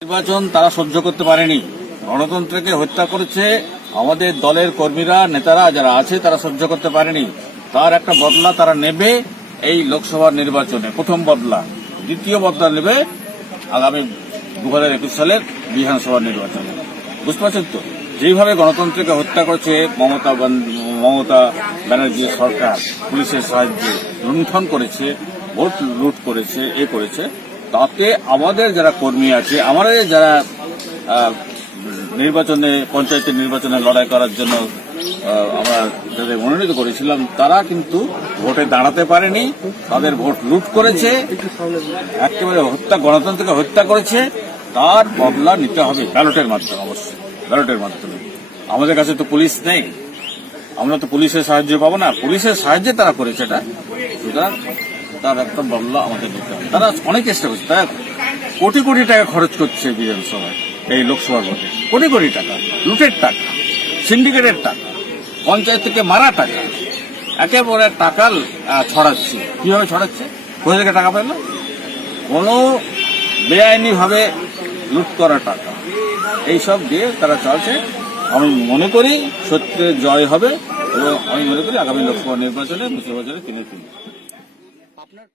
নির্বাচন তারা সহ্য করতে পারেনি, গণতন্ত্রকে হত্যা করেছে। আমাদের দলের কর্মীরা, নেতারা যারা আছে তারা সহ্য করতে পারেনি। তার একটা বদলা তারা নেবে এই লোকসভা নির্বাচনে, প্রথম বদলা। দ্বিতীয় বদলা নেবে আগামী 2021 সালের বিধানসভা নির্বাচনে। বুঝতে পারছেন তো, যেভাবে গণতন্ত্রকে হত্যা করেছে মমতা ব্যানার্জি সরকার, পুলিশের সাহায্যে লুণ্ঠন করেছে, ভোট লুট করেছে, করেছে, তাতে আমাদের যারা কর্মী আছে, আমাদের যারা নির্বাচনে, পঞ্চায়েতের নির্বাচনে লড়াই করার জন্য আমরা যাদের মনোনীত করেছিলাম, তারা কিন্তু ভোটে দাঁড়াতে পারেনি। তাদের ভোট লুট করেছে, একেবারে গণতন্ত্রকে হত্যা করেছে। তার বদলা নিতে হবে ব্যালটের মাধ্যমে, অবশ্যই ব্যালটের মাধ্যমে। আমাদের কাছে তো পুলিশ নেই, আমরা তো পুলিশের সাহায্য পাবো না। পুলিশের সাহায্যে তারা করেছে এটা, সুতরাং তার একটা বদলা আমাদের নিতে হবে। তারা অনেক চেষ্টা করছে, তারা কোটি কোটি টাকা খরচ করছে বিধানসভায়, এই লোকসভার ভোটে কোটি কোটি টাকা, লুটের টাকা, সিন্ডিকেটের টাকা, পঞ্চায়েত থেকে মারা টাকা, একেবারে টাকা ছড়াচ্ছে। কিভাবে ছড়াচ্ছে? কোথা থেকে টাকা পেল? কোনো বেআইনিভাবে লুট করা টাকা, এইসব দিয়ে তারা চলছে। আমি মনে করি সত্যের জয় হবে এবং আমি মনে করি আগামী লোকসভা নির্বাচনে মুর্শিদাবাদ জেলায় 3-3